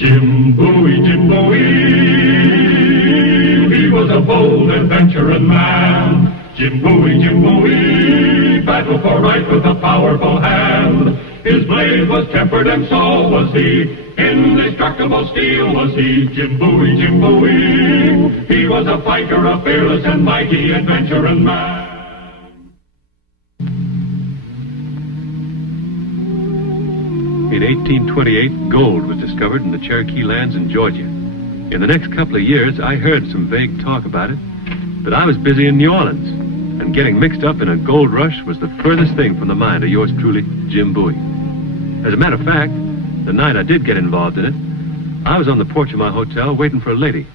Jim Bowie, he was a bold adventuring man. Jim Bowie, battled for right with a powerful hand. His blade was tempered and so was he. Indestructible steel was he. Jim Bowie, he was a fighter, a fearless and mighty adventuring man. In 1828, gold was discovered in the Cherokee lands in Georgia. In the next couple of years, I heard some vague talk about it, but I was busy in New Orleans, and getting mixed up in a gold rush was the furthest thing from the mind of yours truly, Jim Bowie. As a matter of fact, the night I did get involved in it, I was on the porch of my hotel waiting for a lady.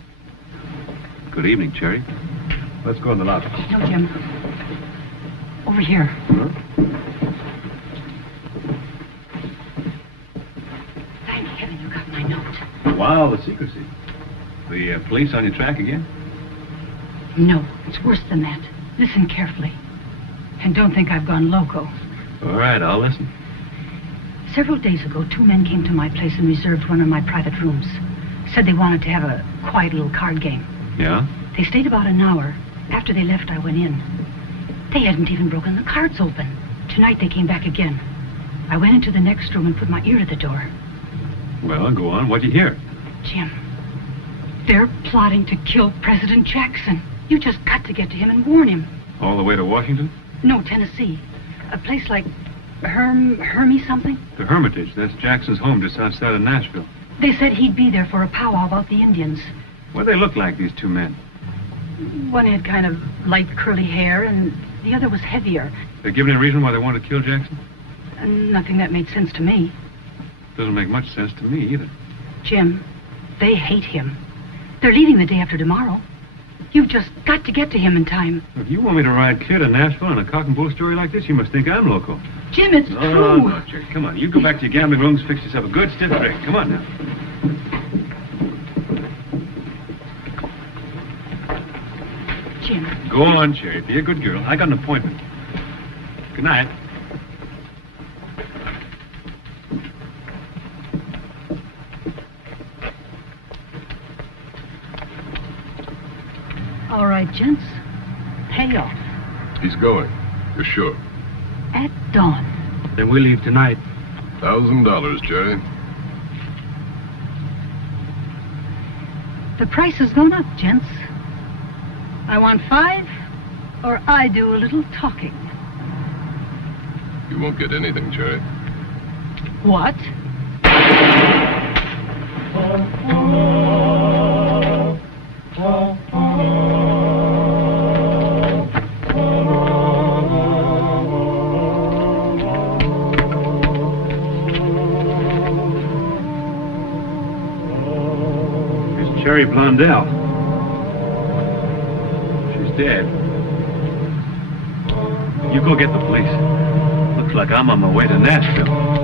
Good evening, Cherry. Let's go in the lobby. No, Jim. Over here. Huh? Thank heaven you got my note. Wow, the secrecy. The police on your track again? No, it's worse than that. Listen carefully. And don't think I've gone loco. All right, I'll listen. Several days ago, 2 men came to my place and reserved one of my private rooms. Said they wanted to have a quiet little card game. Yeah? They stayed about an hour. After they left, I went in. They hadn't even broken the cards open. Tonight, they came back again. I went into the next room and put my ear to the door. Well, go on. What'd you hear? Jim, they're plotting to kill President Jackson. You just got to get to him and warn him. All the way to Washington? No, Tennessee. A place like Hermie something? The Hermitage. That's Jackson's home just outside of Nashville. They said he'd be there for a powwow about the Indians. What do they look like, these 2 men? One had kind of light curly hair, and the other was heavier. They given any reason why they wanted to kill Jackson? Nothing that made sense to me. Doesn't make much sense to me, either. Jim, they hate him. They're leaving the day after tomorrow. You've just got to get to him in time. If you want me to ride clear to Nashville in a cock and bull story like this, you must think I'm local. Jim, it's No, true. no, Jerry. Come on. You go back to your gambling rooms, fix yourself a good stiff drink. Come on now. Jim. Go on, Cherry. Be a good girl. I got an appointment. Good night. All right, gents. Pay off. He's going. You're sure? At dawn. Then we leave tonight. $1,000, Jerry. The price has gone up, gents. I want 5, or I do a little talking. You won't get anything, Jerry. What? It's Cherry Blondell. She's dead. You go get the police. Looks like I'm on my way to Nashville.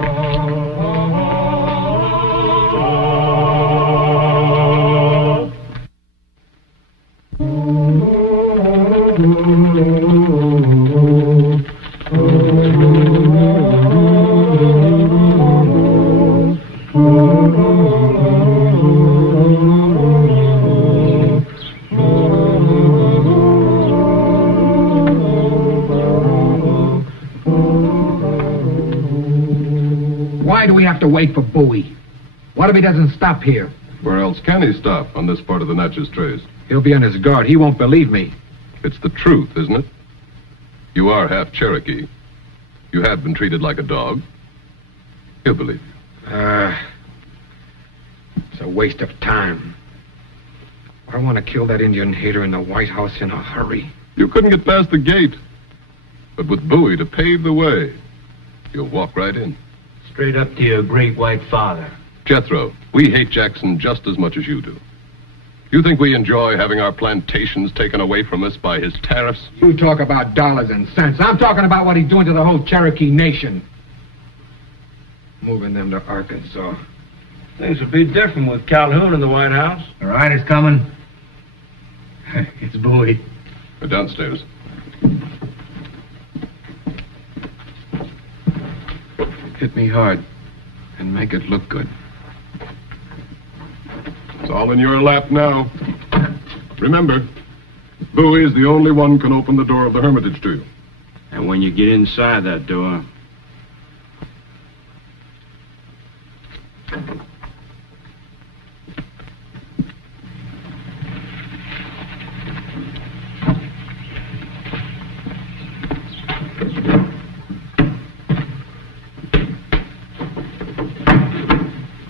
Why do we have to wait for Bowie? What if he doesn't stop here? Where else can he stop on this part of the Natchez Trace? He'll be on his guard. He won't believe me. It's the truth, isn't it? You are half Cherokee. You have been treated like a dog. He'll believe you. It's a waste of time. I want to kill that Indian hater in the White House in a hurry. You couldn't get past the gate. But with Bowie to pave the way, you'll walk right in. Straight up to your great white father. Jethro, we hate Jackson just as much as you do. You think we enjoy having our plantations taken away from us by his tariffs? You talk about dollars and cents. I'm talking about what he's doing to the whole Cherokee nation. Moving them to Arkansas. Things would be different with Calhoun in the White House. The rider's coming. It's Bowie. We're downstairs. Hit me hard and make it look good. It's all in your lap now. Remember, Bowie is the only one can open the door of the Hermitage to you. And when you get inside that door...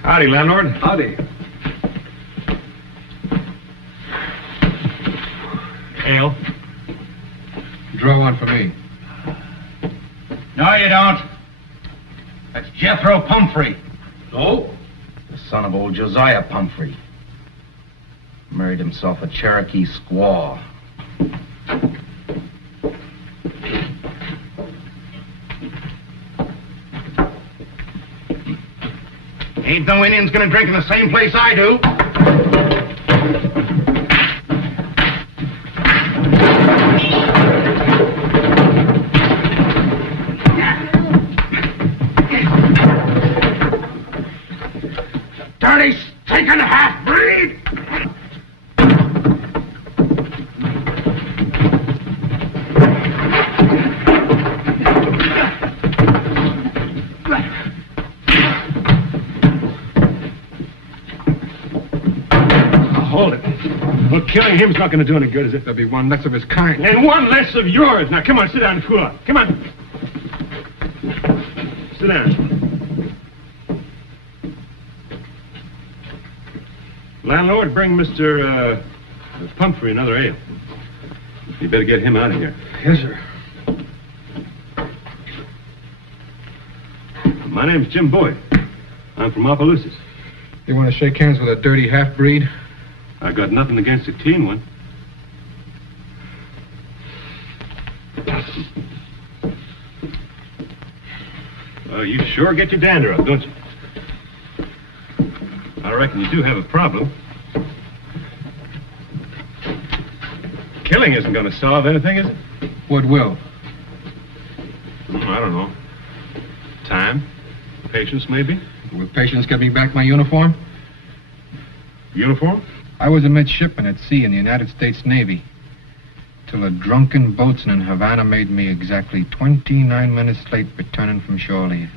Howdy, landlord. Howdy. Ale. Draw one for me. No, you don't. That's Jethro Pumphrey. Oh? The son of old Josiah Pumphrey. Married himself a Cherokee squaw. Ain't no Indians gonna drink in the same place I do. Dirty, stinking half-breed! Hold it. Well, killing him's not going to do any good, is it? There'll be one less of his kind. And one less of yours. Now, come on, sit down and cool off. Come on. Sit down. Landlord, bring Mr. Pumphrey another ale. You better get him out of here. Yes, sir. My name's Jim Bowie. I'm from Opelousas. You want to shake hands with a dirty half-breed? I got nothing against a clean one. You sure get your dander up, don't you? I reckon you do have a problem. Killing isn't going to solve anything, is it? What will? I don't know. Time? Patience, maybe? Will patience get me back my uniform? Uniform? I was a midshipman at sea in the United States Navy. Till a drunken boatswain in Havana made me exactly 29 minutes late returning from shore leave.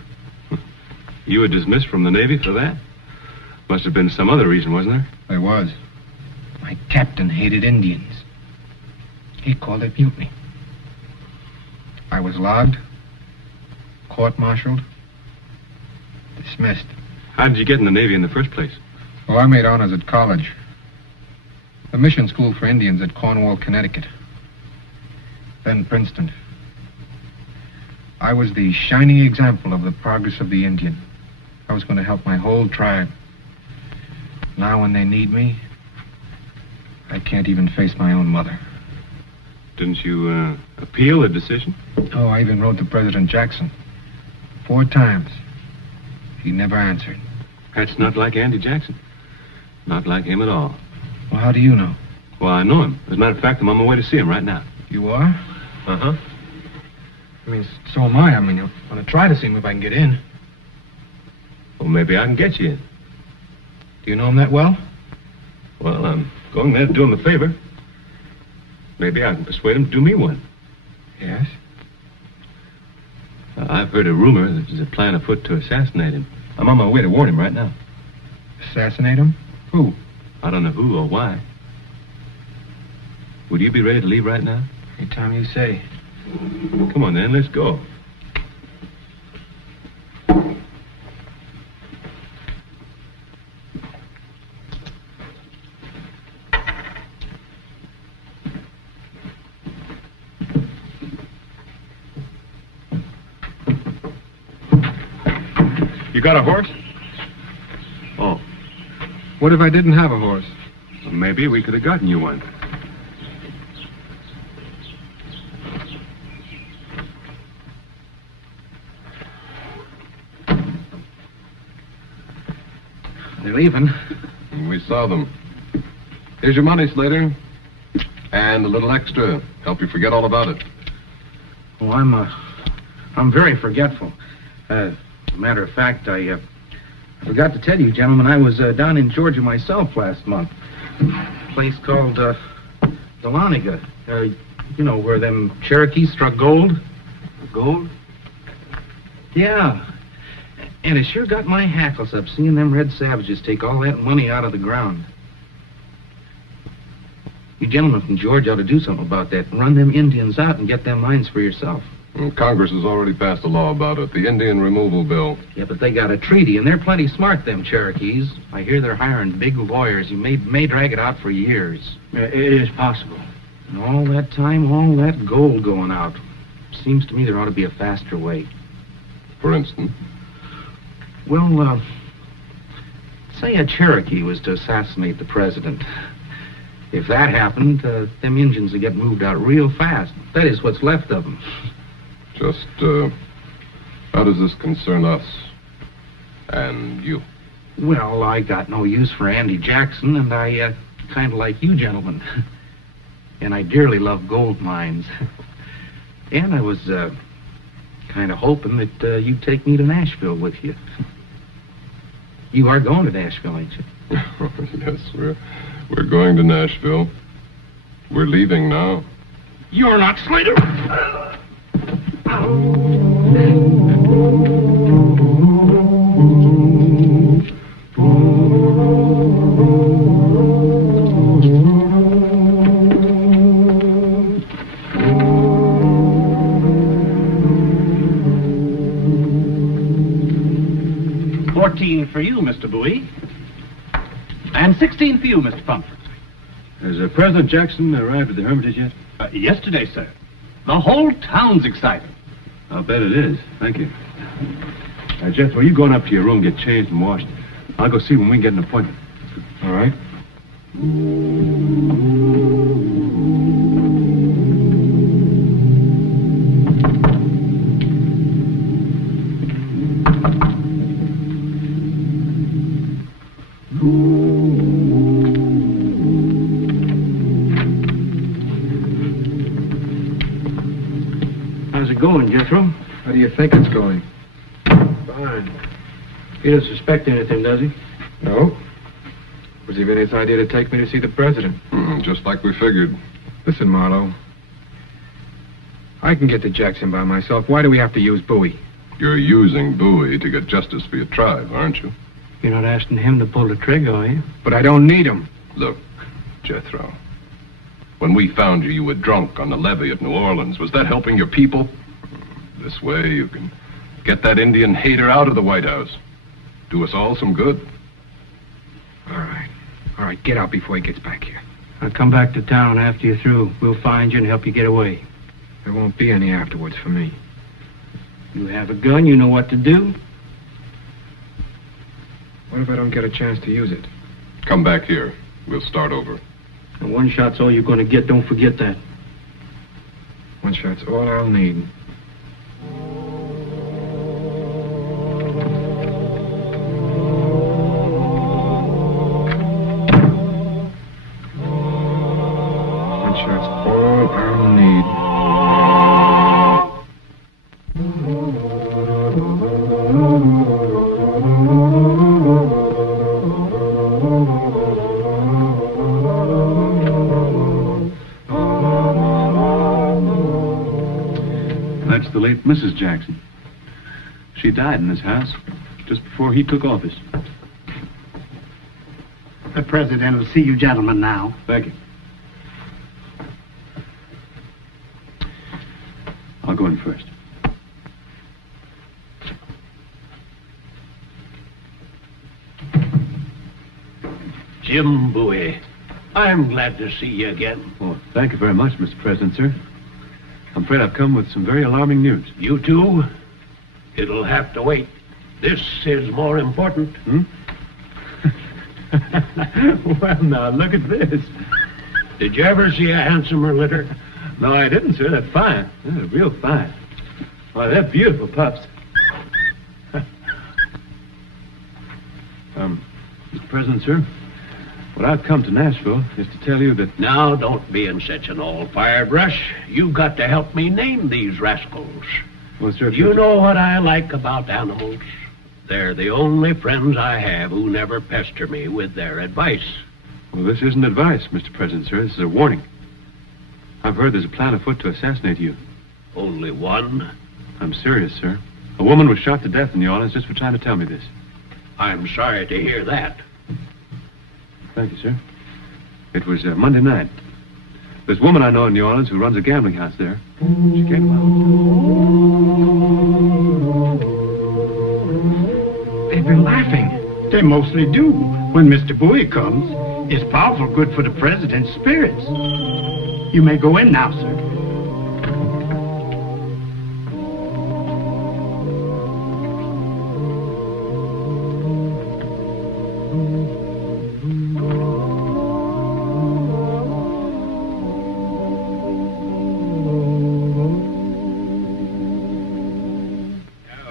You were dismissed from the Navy for that? Must have been some other reason, wasn't there? There was. My captain hated Indians. He called it mutiny. I was logged, court-martialed, dismissed. How did you get in the Navy in the first place? Oh, I made honors at college. The mission school for Indians at Cornwall, Connecticut. Then Princeton. I was the shining example of the progress of the Indian. I was going to help my whole tribe. Now when they need me, I can't even face my own mother. Didn't you appeal the decision? Oh, I even wrote to President Jackson 4 times. He never answered. That's not like Andy Jackson. Not like him at all. Well, how do you know? Well, I know him. As a matter of fact, I'm on my way to see him right now. You are? Uh-huh. I mean, so am I. I mean, I'm going to try to see him if I can get in. Well, maybe I can get you in. Do you know him that well? Well, I'm going there to do him a favor. Maybe I can persuade him to do me one. Yes? I've heard a rumor that there's a plan afoot to assassinate him. I'm on my way to warn him right now. Assassinate him? Who? I don't know who or why. Would you be ready to leave right now? Anytime you say. Come on, then. Let's go. You got a horse? Oh. What if I didn't have a horse? Well, maybe we could have gotten you one. They're leaving. We saw them. Here's your money, Slater. And a little extra. Help you forget all about it. Oh, I'm very forgetful. Matter of fact, I I forgot to tell you, gentlemen, I was down in Georgia myself last month. A place called Dahlonega. You know, where them Cherokees struck gold. Gold? Yeah. And it sure got my hackles up seeing them red savages take all that money out of the ground. You gentlemen from Georgia ought to do something about that. Run them Indians out and get them mines for yourself. Congress has already passed a law about it, the Indian Removal Bill. Yeah, but they got a treaty, and they're plenty smart, them Cherokees. I hear they're hiring big lawyers who may drag it out for years. It is possible. And all that time, all that gold going out. Seems to me there ought to be a faster way. For instance? Well, say a Cherokee was to assassinate the president. If that happened, them Indians would get moved out real fast. That is, what's left of them. Just, how does this concern us and you? Well, I got no use for Andy Jackson, and I kind of like you gentlemen. And I dearly love gold mines. And I was kind of hoping that you'd take me to Nashville with you. You are going to Nashville, ain't you? Yes, we're going to Nashville. We're leaving now. You're not Slater! For you, Mr. Bowie. And 16 for you, Mr. Pumphrey. Has President Jackson arrived at the Hermitage yet? Yesterday, sir. The whole town's excited. I'll bet it is. Thank you. Jethro, you going up to your room, get changed and washed. I'll go see when we can get an appointment. All right. How's it going, Jethro? How do you think it's going? Fine. He doesn't suspect anything, does he? No. It was even his idea to take me to see the president. Just like we figured. Listen, Marlowe. I can get to Jackson by myself. Why do we have to use Bowie? You're using Bowie to get justice for your tribe, aren't you? You're not asking him to pull the trigger, are you? But I don't need him. Look, Jethro. When we found you, you were drunk on the levee at New Orleans. Was that helping your people? This way, you can get that Indian hater out of the White House. Do us all some good. All right. All right, get out before he gets back here. I'll come back to town after you're through. We'll find you and help you get away. There won't be any afterwards for me. You have a gun, you know what to do. What if I don't get a chance to use it? Come back here. We'll start over. And one shot's all you're going to get. Don't forget that. One shot's all I'll need. One shot's all I'll need. That's the late Mrs. Jackson. She died in this house just before he took office. The president will see you gentlemen now. Thank you. I'll go in first. Jim Bowie, I'm glad to see you again. Oh, thank you very much, Mr. President, sir. I'm afraid I've come with some very alarming news. You too? It'll have to wait. This is more important. Well, now, look at this. Did you ever see a handsomer litter? No, I didn't, sir. They're fine. They're real fine. Why, they're beautiful pups. Mr. President, sir, what I've come to Nashville is to tell you that... Now, don't be in such an all-fired rush. You've got to help me name these rascals. Well, sir, You know what I like about animals. They're the only friends I have who never pester me with their advice. Well, this isn't advice, Mr. President, sir. This is a warning. I've heard there's a plan afoot to assassinate you. Only one? I'm serious, sir. A woman was shot to death in New Orleans just for trying to tell me this. I'm sorry to hear that. Thank you, sir. It was Monday night. There's a woman I know in New Orleans who runs a gambling house there. She came out. They've been laughing. They mostly do. When Mr. Bowie comes, it's powerful good for the president's spirits. You may go in now, sir.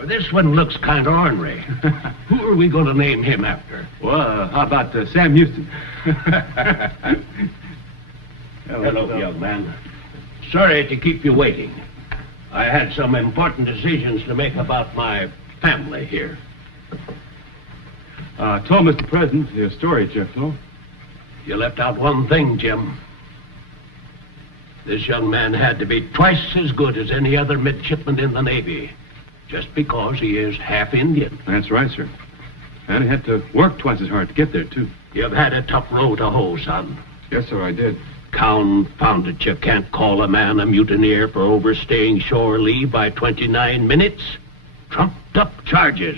This one looks kind of ornery. Who are we going to name him after? Well, how about Sam Houston? Hello, young man. Sorry to keep you waiting. I had some important decisions to make about my family here. Told Mr. President your story, Jethro. You left out one thing, Jim. This young man had to be twice as good as any other midshipman in the Navy, just because he is half Indian. That's right, sir. And he had to work twice as hard to get there, too. You've had a tough row to hoe, son. Yes, sir, I did. Confound it, you can't call a man a mutineer for overstaying shore leave by 29 minutes. Trumped up charges.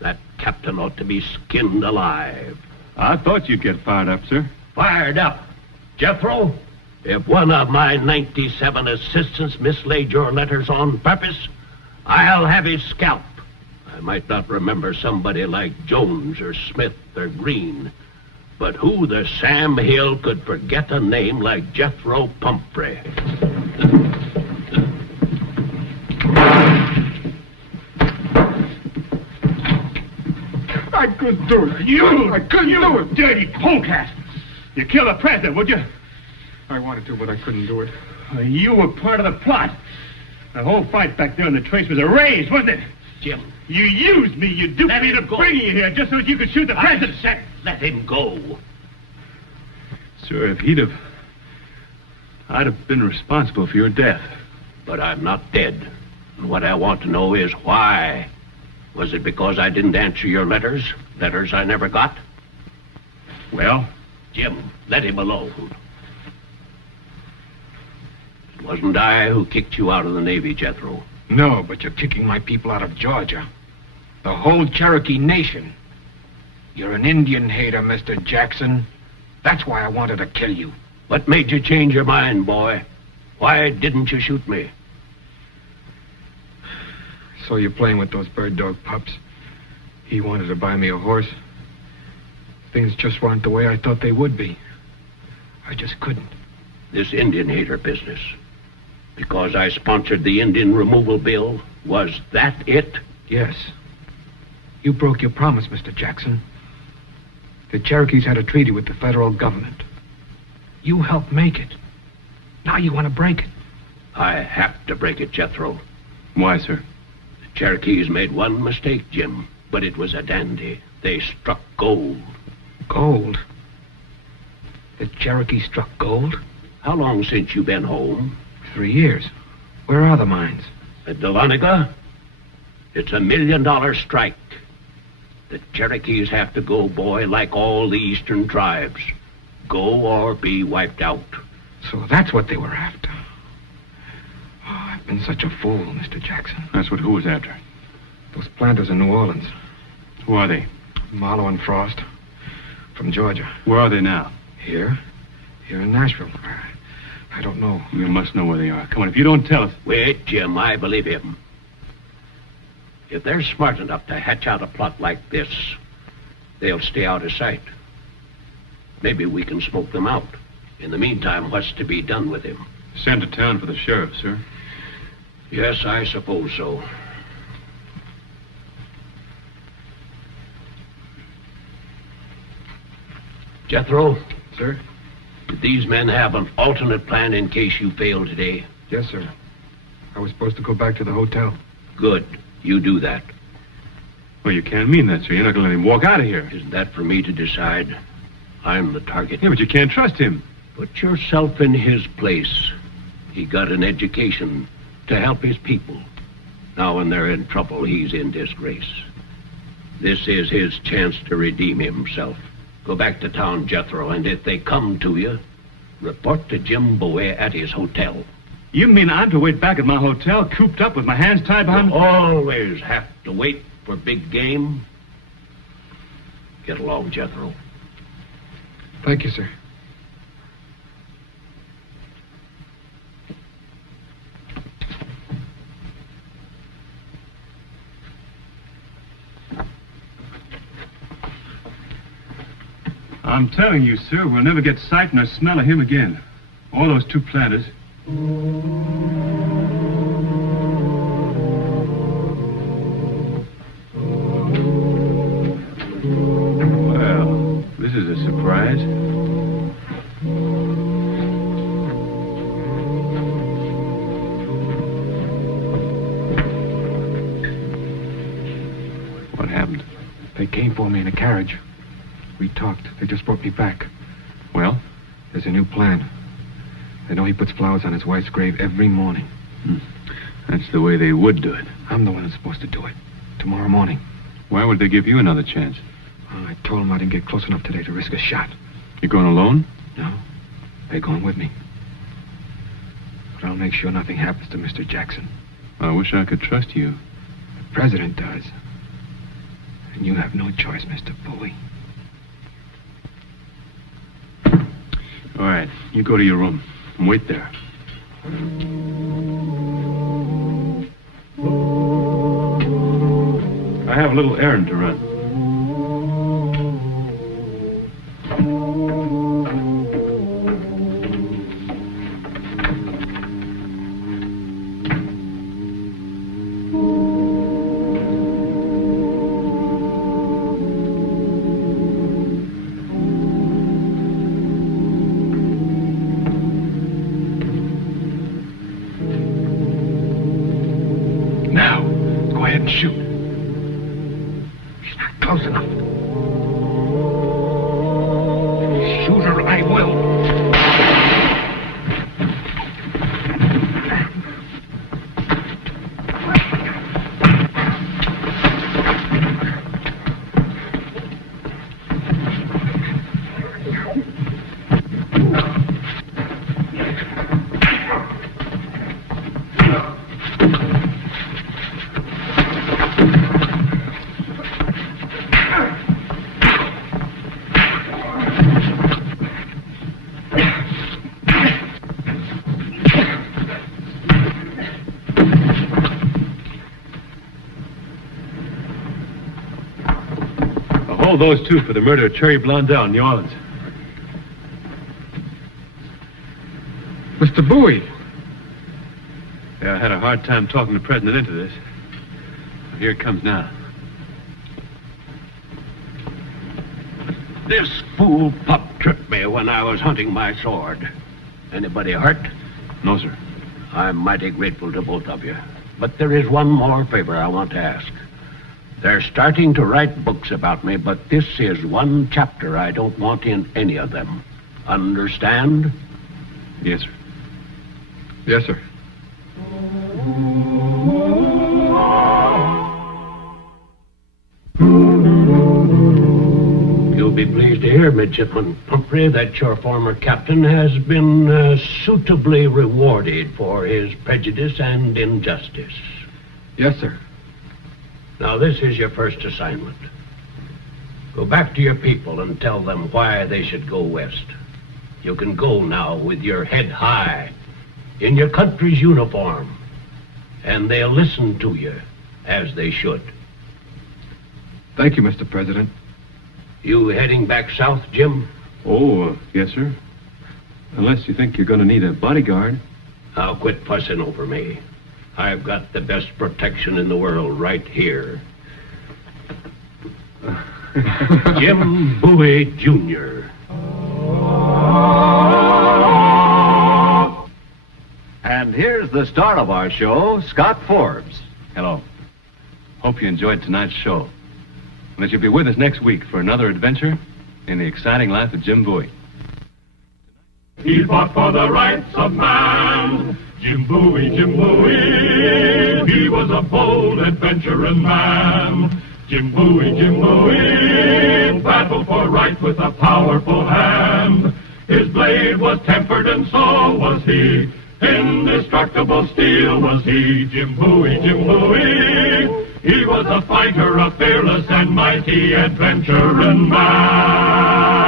That captain ought to be skinned alive. I thought you'd get fired up, sir. Fired up? Jethro, if one of my 97 assistants mislaid your letters on purpose, I'll have his scalp. I might not remember somebody like Jones or Smith or Green, but who the Sam Hill could forget a name like Jethro Pumphrey? I couldn't do it. I couldn't do it. Dirty polecat. You kill the president, would you? I wanted to, but I couldn't do it. You were part of the plot. The whole fight back there on the trace was a raise, wasn't it? Jim. You used me, you duped me to bring you here just so you could shoot the president. Let him go. Sir, if I'd have been responsible for your death. But I'm not dead. And what I want to know is why. Was it because I didn't answer your letters? Letters I never got? Well? Jim, let him alone. It wasn't I who kicked you out of the Navy, Jethro. No, but you're kicking my people out of Georgia. The whole Cherokee nation. You're an Indian hater, Mr. Jackson. That's why I wanted to kill you. What made you change your mind, boy? Why didn't you shoot me? Saw you playing with those bird dog pups. He wanted to buy me a horse. Things just weren't the way I thought they would be. I just couldn't. This Indian hater business. Because I sponsored the Indian removal bill, was that it? Yes. You broke your promise, Mr. Jackson. The Cherokees had a treaty with the federal government. You helped make it. Now you want to break it. I have to break it, Jethro. Why, sir? The Cherokees made one mistake, Jim, but it was a dandy. They struck gold. Gold? The Cherokees struck gold? How long since you been home? 3 years. Where are the mines? At Dahlonega? It's $1 million strike. The Cherokees have to go, boy, like all the eastern tribes. Go or be wiped out. So that's what they were after. Oh, I've been such a fool, Mr. Jackson. That's what who was after? Those planters in New Orleans. Who are they? Marlowe and Frost. From Georgia. Where are they now? Here in Nashville. I don't know. You must know where they are. Come on, if you don't tell us... Wait, Jim, I believe him. If they're smart enough to hatch out a plot like this, they'll stay out of sight. Maybe we can smoke them out. In the meantime, what's to be done with him? Send to town for the sheriff, sir. Yes, I suppose so. Jethro? Sir? Did these men have an alternate plan in case you fail today? Yes, sir. I was supposed to go back to the hotel. Good. You do that. Well, you can't mean that, sir. You're not going to let him walk out of here. Isn't that for me to decide? I'm the target. Yeah, but you can't trust him. Put yourself in his place. He got an education to help his people. Now when they're in trouble, he's in disgrace. This is his chance to redeem himself. Go back to town, Jethro, and if they come to you, report to Jim Bowie at his hotel. You mean I'm to wait back at my hotel, cooped up with my hands tied behind You always have to wait for big game. Get along, Jethro. Thank you, sir. I'm telling you, sir, we'll never get sight nor smell of him again. All those two planters. Well, this is a surprise. What happened? They came for me in a carriage. We talked. They just brought me back. Well? There's a new plan. They know he puts flowers on his wife's grave every morning. That's the way they would do it. I'm the one who's supposed to do it. Tomorrow morning. Why would they give you another chance? I told them I didn't get close enough today to risk a shot. You going alone? No. They're going with me. But I'll make sure nothing happens to Mr. Jackson. I wish I could trust you. The president does. And you have no choice, Mr. Bowie. All right, you go to your room and wait there. I have a little errand to run. Now, go ahead and shoot. She's not close enough. Shoot her, I will. Hold those two for the murder of Cherry Blondell in New Orleans. Mr. Bowie. Yeah, I had a hard time talking the president into this. Here it comes now. This fool pup tripped me when I was hunting my sword. Anybody hurt? No, sir. I'm mighty grateful to both of you. But there is one more favor I want to ask. They're starting to write books about me, but this is one chapter I don't want in any of them. Understand? Yes, sir. Yes, sir. You'll be pleased to hear, Midshipman Pumphrey, that your former captain has been suitably rewarded for his prejudice and injustice. Yes, sir. Now, this is your first assignment. Go back to your people and tell them why they should go west. You can go now with your head high, in your country's uniform, and they'll listen to you, as they should. Thank you, Mr. President. You heading back south, Jim? Oh, yes, sir. Unless you think you're going to need a bodyguard. Now, quit fussing over me. I've got the best protection in the world right here. Jim Bowie, Jr. And here's the star of our show, Scott Forbes. Hello. Hope you enjoyed tonight's show. and that you'll be with us next week for another adventure in the exciting life of Jim Bowie. He fought for the rights of man. Jim Bowie, Jim Bowie, he was a bold adventuring man. Jim Bowie, battled for right with a powerful hand. His blade was tempered and so was he. Indestructible steel was he. Jim Bowie, he was a fighter, a fearless and mighty adventuring man.